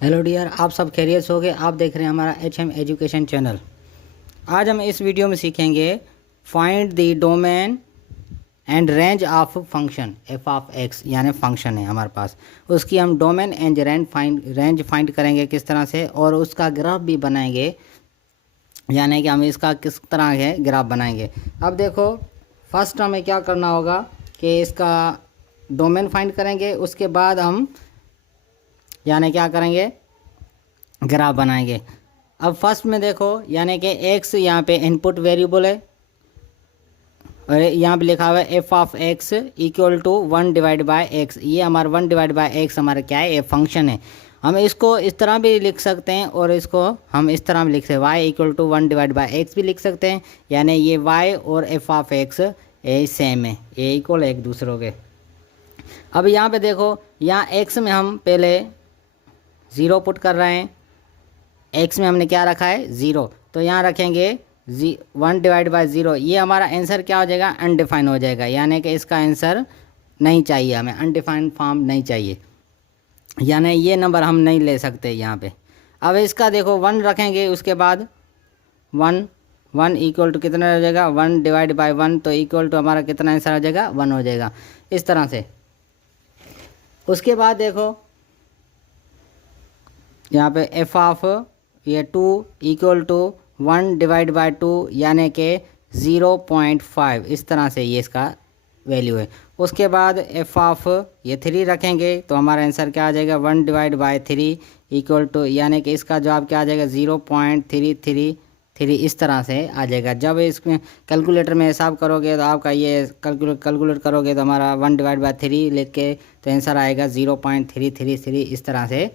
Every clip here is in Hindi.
हेलो डियर, आप सब खैरियत से होगे। आप देख रहे हैं हमारा HM एजुकेशन चैनल। आज हम इस वीडियो में सीखेंगे find the domain and range of function F of x, यानी फंक्शन है हमारे पास। उसकी हम डोमेन एंड रेंज फाइंड करेंगे किस तरह से, और उसका ग्राफ भी बनाएंगे, यानी कि हम इसका किस तरह है ग्राफ बनाएंगे। अब देखो, फर्स्ट हमें क्या करना होगा कि इसका डोमेन फाइंड करेंगे, उसके बाद हम यानी क्या करेंगे, ग्राफ बनाएंगे। अब फर्स्ट में देखो, यानी कि एक्स यहाँ पे इनपुट वेरिएबल है, और यहाँ पे लिखा हुआ है f of x equal to 1/x। ये हमारा 1/x हमारा क्या है, ये फंक्शन है। हम इसको इस तरह भी लिख सकते हैं और इसको हम इस तरह भी लिख सकते हैं, y इक्वल टू 1/x भी लिख सकते हैं। यानी ये y और एफ ऑफ एक्स ये सेम है, ये इक्वल एक दूसरे के। अब यहाँ पे देखो, यहाँ x में हम पहले 0 पुट कर रहे हैं, x में हमने क्या रखा है 0, तो यहाँ रखेंगे 1/0। ये हमारा आंसर क्या हो जाएगा, अनडिफाइन हो जाएगा, यानी कि इसका आंसर नहीं चाहिए हमें, अनडिफाइंड फॉर्म नहीं चाहिए, यानी ये नंबर हम नहीं ले सकते यहाँ पे। अब इसका देखो 1 रखेंगे, उसके बाद 1 इक्वल टू कितना हो जाएगा, 1/1, तो इक्वल टू हमारा कितना आंसर हो जाएगा, 1 हो जाएगा, इस तरह से। उसके बाद देखो यहाँ पे एफ ऑफ ये 2 इक्वल टू 1/2, यानी कि 0.5, इस तरह से ये इसका वैल्यू है। उसके बाद एफ ऑफ ये 3 रखेंगे, तो हमारा आंसर क्या आ जाएगा, 1/3 इक्वल टू, यानी कि इसका जवाब क्या आ जाएगा, 0.333, इस तरह से आ जाएगा। जब इसमें कैलकुलेटर में हिसाब करोगे तो आपका ये कैलकुलेट करोगे तो हमारा 1/3 लिख के तो आंसर आएगा 0.333, इस तरह से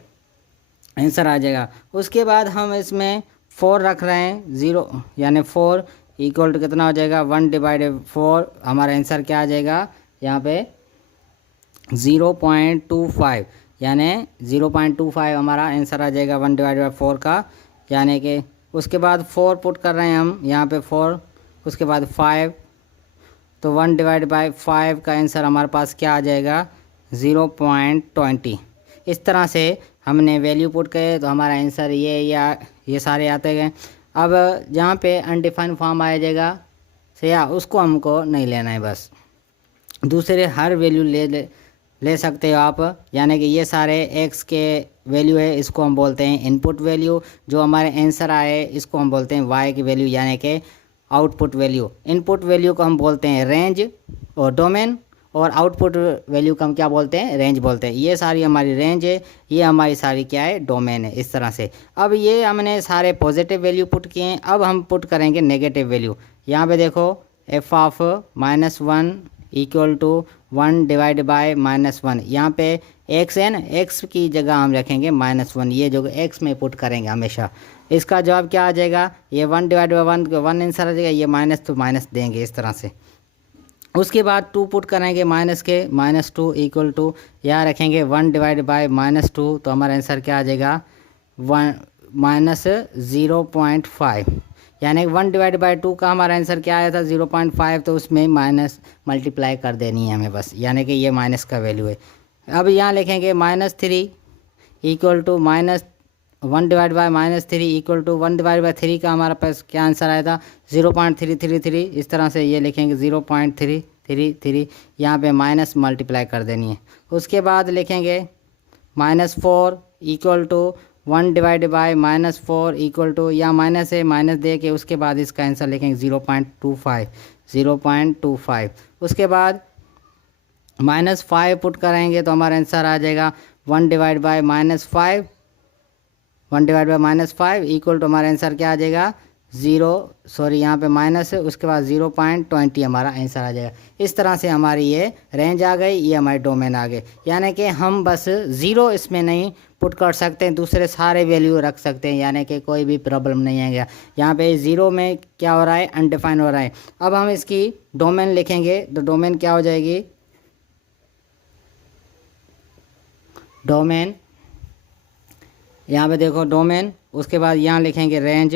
आंसर आ जाएगा। उसके बाद हम इसमें 4 रख रहे हैं, 0 यानी 4 इक्वल टू कितना हो जाएगा, 1/4, हमारा आंसर क्या आ जाएगा यहाँ पे 0.25, यानी 0.25 हमारा आंसर आ जाएगा 1/4 का, यानी कि। उसके बाद 4 पुट कर रहे हैं हम यहाँ पे 4, उसके बाद 5, तो 1/5 का आंसर हमारे पास क्या आ जाएगा, 0.20। इस तरह से हमने वैल्यू पुट करे तो हमारा आंसर ये सारे आते गए। अब जहाँ पे अनडिफाइंड फॉर्म आ जाएगा या उसको हमको नहीं लेना है, बस दूसरे हर वैल्यू ले सकते हो आप, यानी कि ये सारे x के वैल्यू है, इसको हम बोलते हैं इनपुट वैल्यू। जो हमारे आंसर आए इसको हम बोलते हैं y की वैल्यू, यानी कि आउटपुट वैल्यू। इनपुट वैल्यू को हम बोलते हैं रेंज और डोमेन, और आउटपुट वैल्यू को हम क्या बोलते हैं, रेंज बोलते हैं। ये सारी हमारी रेंज है, ये हमारी सारी क्या है, डोमेन है, इस तरह से। अब ये हमने सारे पॉजिटिव वैल्यू पुट किए हैं, अब हम पुट करेंगे नेगेटिव वैल्यू। यहाँ पे देखो एफ ऑफ -1 इक्वल टू 1/-1, यहाँ पे एक्स है ना, एक्स की जगह हम रखेंगे -1, ये जो एक्स में पुट करेंगे हमेशा। इसका जवाब क्या आ जाएगा, ये 1/1 1 आंसर आ जाएगा, ये माइनस तो माइनस देंगे इस तरह से। उसके बाद 2 पुट करेंगे माइनस के, -2 इक्वल टू यहाँ रखेंगे 1/-2, तो हमारा आंसर क्या आ जाएगा, 0.5, यानी 1/2 का हमारा आंसर क्या आया था, 0.5, तो उसमें माइनस मल्टीप्लाई कर देनी है हमें बस, यानी कि ये माइनस का वैल्यू है। अब यहाँ लिखेंगे -3 इक्वल टू -1/-3 इक्वल टू 1/3 का हमारा पास क्या आंसर आया था, 0.333, इस तरह से ये लिखेंगे 0.333, यहाँ पे माइनस मल्टीप्लाई कर देनी है। उसके बाद लिखेंगे -4 इक्वल टू 1/-4 इक्वल टू, या माइनस है माइनस दे के उसके बाद इसका आंसर लिखेंगे 0.25। उसके बाद -5 पुट करेंगे तो हमारा आंसर आ जाएगा 1/-5 इक्वल टू, हमारा आंसर क्या आ जाएगा, यहाँ पे माइनस है, उसके बाद 0.20 हमारा आंसर आ जाएगा। इस तरह से हमारी ये रेंज आ गई, ये हमारी डोमेन आ गई। यानी कि हम बस 0 इसमें नहीं पुट कर सकते हैं, दूसरे सारे वैल्यू रख सकते हैं, यानी कि कोई भी प्रॉब्लम नहीं आएगा। यहाँ पे 0 में क्या हो रहा है, अनडिफाइन हो रहा है। अब हम इसकी डोमेन लिखेंगे, तो डोमेन क्या हो जाएगी, डोमेन, यहाँ पे देखो डोमेन, उसके बाद यहाँ लिखेंगे रेंज।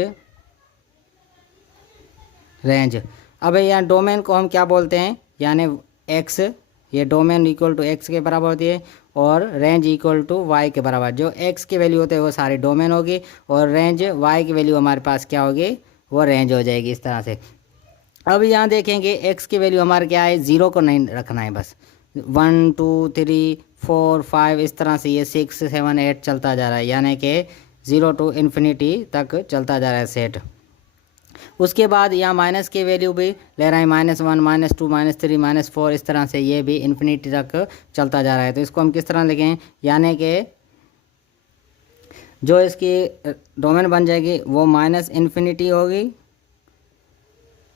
अब यहाँ डोमेन को हम क्या बोलते हैं, यानी एक्स, ये डोमेन इक्वल टू एक्स के बराबर होती है। और रेंज इक्वल टू वाई के बराबर। जो एक्स की वैल्यू होते हैं वो सारी डोमेन होगी और रेंज वाई की वैल्यू हमारे पास क्या होगी, वो रेंज हो जाएगी इस तरह से। अब यहाँ देखेंगे एक्स की वैल्यू हमारे क्या है, ज़ीरो को नहीं रखना है बस। 1 2 3 4 5 इस तरह से ये 6 7 8 चलता जा रहा है, यानी कि 0 टू इन्फिनिटी तक चलता जा रहा है सेट। उसके बाद यहाँ माइनस की वैल्यू भी ले रहा है, -1 -2 -3 -4 इस तरह से ये भी इन्फिनिटी तक चलता जा रहा है। तो इसको हम किस तरह लिखें, यानी कि जो इसकी डोमेन बन जाएगी वो -इन्फिनिटी होगी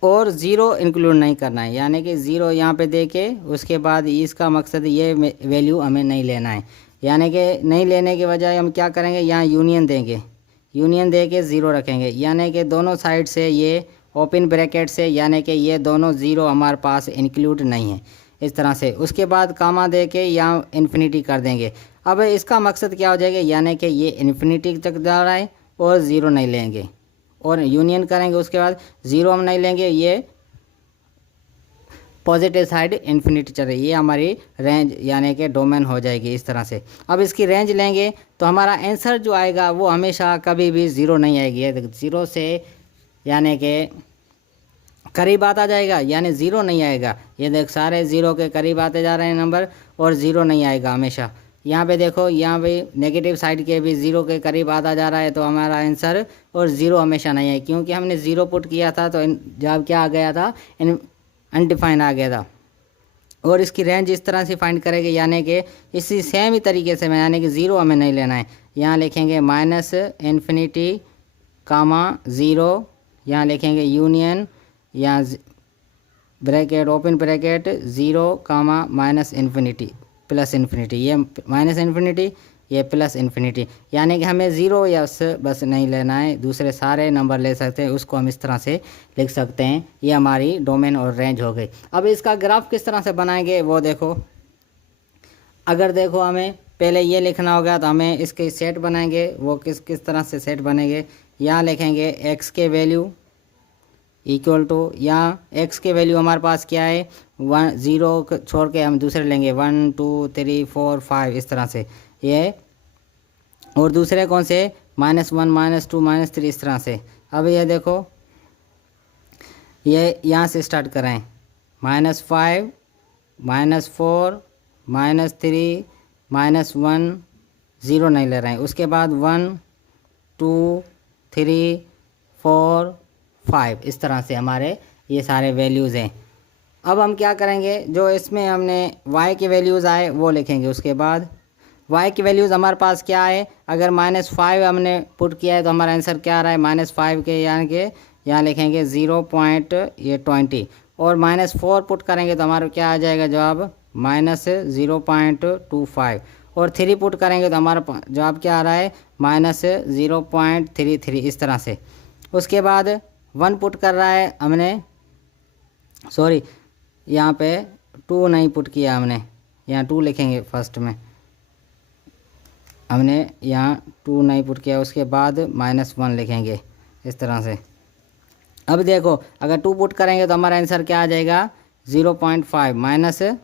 और ज़ीरो इंक्लूड नहीं करना है, यानी कि ज़ीरो यहाँ पे दे के उसके बाद इसका मकसद ये वैल्यू हमें नहीं लेना है, यानी कि नहीं लेने के बजाय हम क्या करेंगे, यहाँ यूनियन देंगे, यूनियन दे के ज़ीरो रखेंगे, यानी कि दोनों साइड से ये ओपन ब्रैकेट से, यानी कि ये दोनों ज़ीरो हमारे पास इंक्लूड नहीं है इस तरह से। उसके बाद कामा दे के यहाँ इन्फिनिटी कर देंगे। अब इसका मकसद क्या हो जाएगा, यानी कि ये इन्फिनिटी तक जा रहा है और ज़ीरो नहीं लेंगे और यूनियन करेंगे, उसके बाद ज़ीरो हम नहीं लेंगे, ये पॉजिटिव साइड इन्फिनिटी चल रही है, ये हमारी रेंज यानी कि डोमेन हो जाएगी इस तरह से। अब इसकी रेंज लेंगे तो हमारा आंसर जो आएगा वो हमेशा कभी भी ज़ीरो नहीं आएगी, ये ज़ीरो से यानी कि करीब आता जाएगा, यानी ज़ीरो नहीं आएगा। ये देख सारे ज़ीरो के करीब आते जा रहे हैं नंबर और ज़ीरो नहीं आएगा हमेशा। यहाँ पे देखो, यहाँ पे नेगेटिव साइड के भी ज़ीरो के करीब आता जा रहा है, तो हमारा आंसर और ज़ीरो हमेशा नहीं है, क्योंकि हमने ज़ीरो पुट किया था तो जब क्या आ गया था, अनडिफाइन आ गया था। और इसकी रेंज इस तरह से फाइंड करेंगे, यानी कि इसी सेम ही तरीके से, यानी कि ज़ीरो हमें नहीं लेना है। यहाँ लिखेंगे -इन्फिनिटी कामा ज़ीरो, यहाँ लिखेंगे यूनियन, यहाँ ब्रैकेट ओपन ब्रैकेट 0 कामा -इन्फिनिटी प्लस इन्फिनिटी, ये -इन्फिनिटी ये प्लस इन्फिनिटी, यानी कि हमें ज़ीरो या बस नहीं लेना है, दूसरे सारे नंबर ले सकते हैं, उसको हम इस तरह से लिख सकते हैं। ये हमारी डोमेन और रेंज हो गई। अब इसका ग्राफ किस तरह से बनाएंगे वो देखो। अगर देखो हमें पहले ये लिखना होगा तो हमें इसके सेट बनाएंगे, वो किस तरह से सेट बनेंगे। यहाँ लिखेंगे एक्स के वैल्यू इक्वल टू, यहाँ एक्स के वैल्यू हमारे पास क्या है, 1 0 छोड़ के हम दूसरे लेंगे 1 2 3 4 5 इस तरह से ये, और दूसरे कौन से -1 -2 -3 इस तरह से। अब ये देखो, ये यहाँ से स्टार्ट करें, -5 -4 -3 -1 ज़ीरो नहीं ले रहे हैं, उसके बाद 1 2 3 4 5 इस तरह से हमारे ये सारे वैल्यूज़ हैं। अब हम क्या करेंगे, जो इसमें हमने y के वैल्यूज़ आए वो लिखेंगे। उसके बाद y की वैल्यूज़ हमारे पास क्या है, अगर -5 हमने पुट किया है तो हमारा आंसर क्या आ रहा है, -5 के, यानी कि यहाँ लिखेंगे 0.20, और -4 पुट करेंगे तो हमारा क्या आ जाएगा जवाब, -0.25, और 3 पुट करेंगे तो हमारा जवाब क्या आ रहा है, -0.33 इस तरह से। उसके बाद 1 पुट कर रहा है हमने, सॉरी यहाँ पे 2 नहीं पुट किया हमने, यहाँ 2 लिखेंगे फर्स्ट में, हमने यहाँ 2 नहीं पुट किया, उसके बाद -1 लिखेंगे इस तरह से। अब देखो, अगर 2 पुट करेंगे तो हमारा आंसर क्या आ जाएगा, 0.5 माइनस ये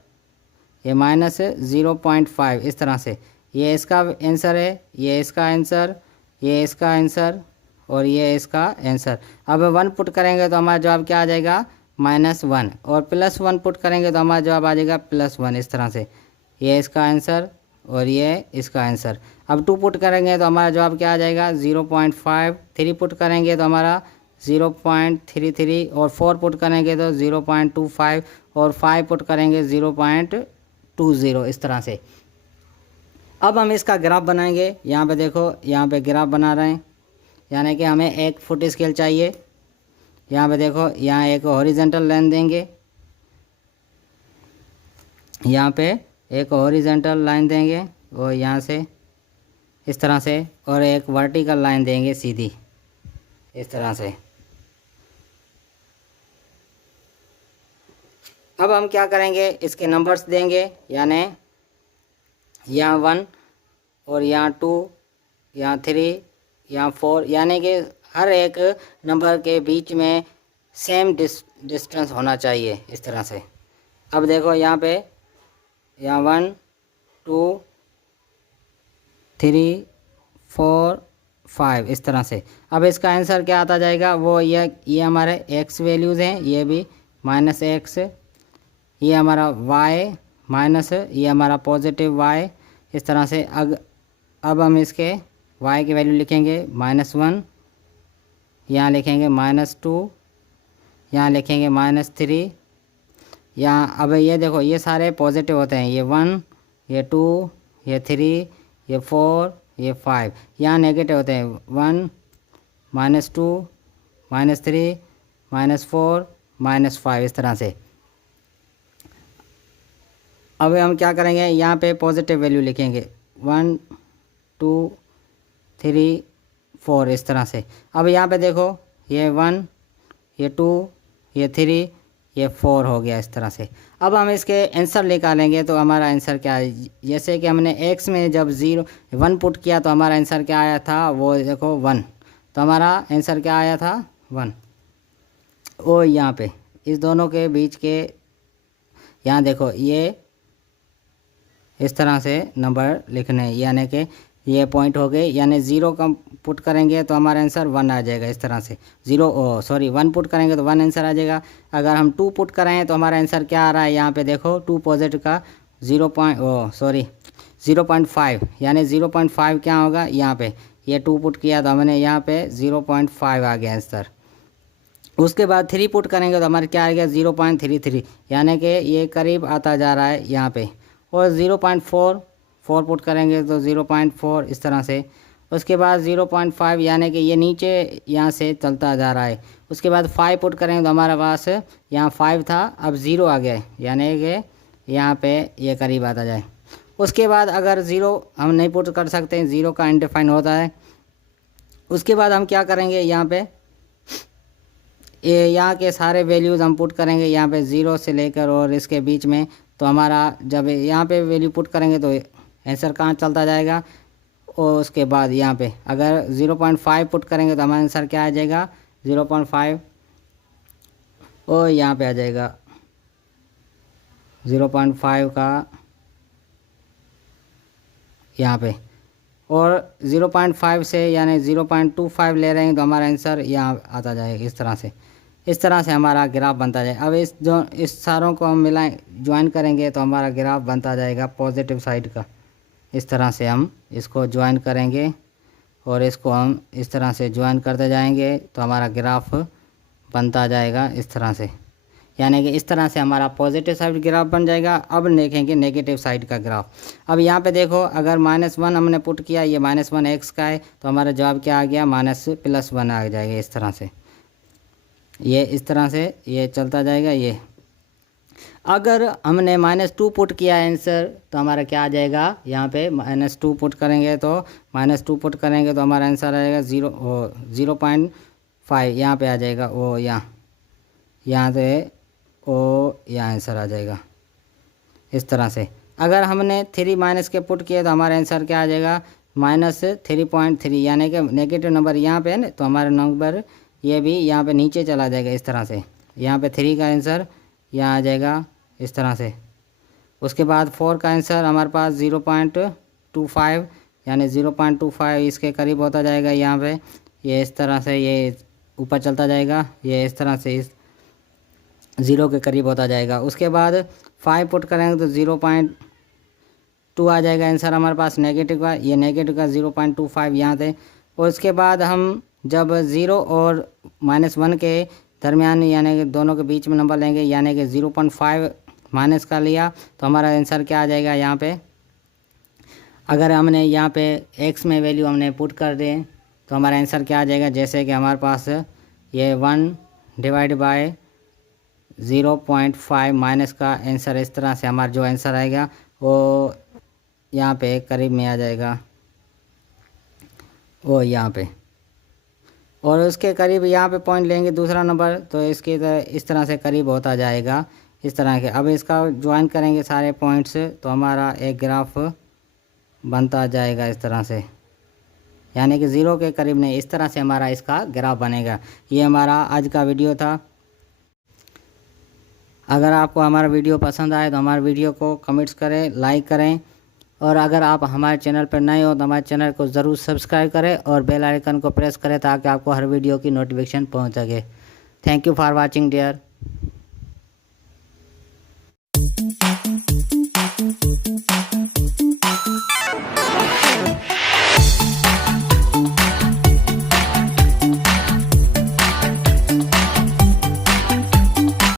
-0.5 इस तरह से। ये इसका आंसर है, ये इसका आंसर, ये इसका आंसर और ये इसका आंसर। अब 1 पुट करेंगे तो हमारा जवाब क्या आ जाएगा, -1, और +1 पुट करेंगे तो हमारा जवाब आ जाएगा +1 इस तरह से। ये इसका आंसर और ये इसका आंसर। अब 2 पुट करेंगे तो हमारा जवाब क्या आ जाएगा, 0.5, 3 पुट करेंगे तो हमारा 0.33, और 4 पुट करेंगे तो 0.25, और 5 पुट करेंगे 0.20 इस तरह से। अब हम इसका ग्राफ बनाएंगे। यहाँ पे देखो, यहाँ पे ग्राफ बना रहे हैं, यानी कि हमें 1 फुट स्केल चाहिए। यहाँ पे देखो, यहाँ एक हॉरिजेंटल लाइन देंगे, यहाँ पे एक हॉरिजेंटल लाइन देंगे और यहाँ से इस तरह से, और एक वर्टिकल लाइन देंगे सीधी इस तरह से। अब हम क्या करेंगे, इसके नंबर्स देंगे, यानी यहाँ 1 और यहाँ 2, यहाँ 3, यहाँ 4, यानी कि हर एक नंबर के बीच में सेम डिस्टेंस होना चाहिए इस तरह से। अब देखो यहाँ पे, यहाँ 1 2 3 4 5 इस तरह से। अब इसका आंसर क्या आता जाएगा, वो ये हमारे एक्स वैल्यूज़ हैं, ये भी माइनस एक्स, ये हमारा वाई माइनस, ये हमारा पॉजिटिव वाई, इस तरह से। अब हम इसके वाई की वैल्यू लिखेंगे -1, यहाँ लिखेंगे -2, यहाँ लिखेंगे -3, यहाँ। अब ये देखो ये सारे पॉजिटिव होते हैं, ये 1, ये 2, ये 3, ये 4, ये 5। यहाँ नेगेटिव होते हैं 1, -2, -3, -4, -5 इस तरह से। अब हम क्या करेंगे, यहाँ पे पॉजिटिव वैल्यू लिखेंगे 1 2 3 4 इस तरह से। अब यहाँ पे देखो ये 1, ये 2, ये 3, ये 4 हो गया इस तरह से। अब हम इसके आंसर निकालेंगे तो हमारा आंसर क्या है, जैसे कि हमने x में जब 1 पुट किया तो हमारा आंसर क्या आया था, वो देखो 1, तो हमारा आंसर क्या आया था 1। ओ यहाँ पे इस दोनों के बीच के यहाँ देखो ये इस तरह से नंबर लिखने, यानी कि ये पॉइंट हो गए, यानी 0 का पुट करेंगे तो हमारा आंसर 1 आ जाएगा इस तरह से। 1 पुट करेंगे तो 1 आंसर आ जाएगा। अगर हम 2 पुट कराएं तो हमारा आंसर क्या आ रहा है, यहाँ पे देखो 2 पॉजिटिव का 0.5, यानी 0.5 क्या होगा, यहाँ पे ये 2 पुट किया तो हमने यहाँ पे 0.5 आ गया आंसर। उसके बाद 3 पुट करेंगे तो हमारे क्या आ गया 0.33, यानी कि ये करीब आता जा रहा है यहाँ पे। और 0.4 पुट करेंगे तो 0.4 इस तरह से। उसके बाद 0.5 यानी कि ये नीचे यहाँ से चलता जा रहा है। उसके बाद 5 पुट करेंगे तो हमारे पास यहाँ 5 था, अब 0 आ गया, यानी कि यहाँ पे ये करीब आता जाए। उसके बाद अगर 0 हम नहीं पुट कर सकते, 0 का अनडिफाइन होता है। उसके बाद हम क्या करेंगे, यहाँ पे ये यहाँ के सारे वैल्यूज़ हम पुट करेंगे यहाँ पे 0 से लेकर और इसके बीच में। तो हमारा जब यहाँ पे वैल्यू पुट करेंगे तो आंसर कहाँ चलता जाएगा, और उसके बाद यहाँ पे अगर 0.5 पुट करेंगे तो हमारा आंसर क्या आ जाएगा 0.5, और यहाँ पे आ जाएगा 0.5 का यहाँ पे, और 0.5 से यानी 0.25 ले रहे हैं तो हमारा आंसर यहाँ आता जाएगा इस तरह से। इस तरह से हमारा ग्राफ बनता जाए। अब इस सारों को हम मिलाएं, ज्वाइन करेंगे तो हमारा ग्राफ बनता जाएगा पॉजिटिव साइड का। इस तरह से हम इसको ज्वाइन करेंगे और इसको हम इस तरह से ज्वाइन करते जाएंगे तो हमारा ग्राफ बनता जाएगा इस तरह से, यानी कि इस तरह से हमारा पॉजिटिव साइड ग्राफ बन जाएगा। अब देखेंगे नेगेटिव साइड का ग्राफ। अब यहाँ पे देखो अगर -1 हमने पुट किया, ये -1 x का है, तो हमारा जवाब क्या आ गया -+1 आ जाएगा इस तरह से। ये इस तरह से ये चलता जाएगा। ये अगर हमने -2 पुट किया आंसर तो हमारा क्या आ जाएगा, यहाँ पे -2 पुट करेंगे तो हमारा आंसर आएगा 0.5 यहाँ पे आ जाएगा, वो यहाँ से ओ यहाँ आंसर आ जाएगा इस तरह से। अगर हमने 3 माइनस के पुट किए तो हमारा आंसर क्या आ जाएगा -3.3, यानी कि नेगेटिव नंबर यहाँ पे है ना, तो हमारा नंबर ये भी यहाँ पे नीचे चला जाएगा इस तरह से। यहाँ पे 3 का आंसर यहाँ आ जाएगा इस तरह से। उसके बाद 4 का आंसर हमारे पास 0.25, यानी 0.25 इसके करीब होता जाएगा यहाँ पे। ये इस तरह से ये ऊपर चलता जाएगा, ये इस तरह से इस 0 के करीब होता जाएगा। उसके बाद 5 पुट करेंगे तो 0.2 आ जाएगा आंसर हमारे पास नेगेटिव का। ये नेगेटिव का 0.25 यहाँ थे। और उसके बाद हम जब 0 और -1 के दरमियान यानी कि दोनों के बीच में नंबर लेंगे, यानी कि 0.5 माइनस का लिया तो हमारा आंसर क्या आ जाएगा यहाँ पे। अगर हमने यहाँ पे x में वैल्यू हमने पुट कर दें तो हमारा आंसर क्या आ जाएगा, जैसे कि हमारे पास ये 1/0.5 माइनस का आंसर, इस तरह से हमारा जो आंसर आएगा वो यहाँ पे करीब में आ जाएगा, वो यहाँ पे। और उसके करीब यहाँ पे पॉइंट लेंगे दूसरा नंबर तो इसके इस तरह से करीब होता जाएगा इस तरह के। अब इसका ज्वाइन करेंगे सारे पॉइंट्स तो हमारा एक ग्राफ बनता जाएगा इस तरह से, यानी कि 0 के करीब नहीं, इस तरह से हमारा इसका ग्राफ बनेगा। ये हमारा आज का वीडियो था। अगर आपको हमारा वीडियो पसंद आए तो हमारे वीडियो को कमेंट्स करें, लाइक करें और अगर आप हमारे चैनल पर नए हो तो हमारे चैनल को ज़रूर सब्सक्राइब करें और बेल आइकन को प्रेस करें ताकि आपको हर वीडियो की नोटिफिकेशन पहुंच सके। Thank you for watching dear.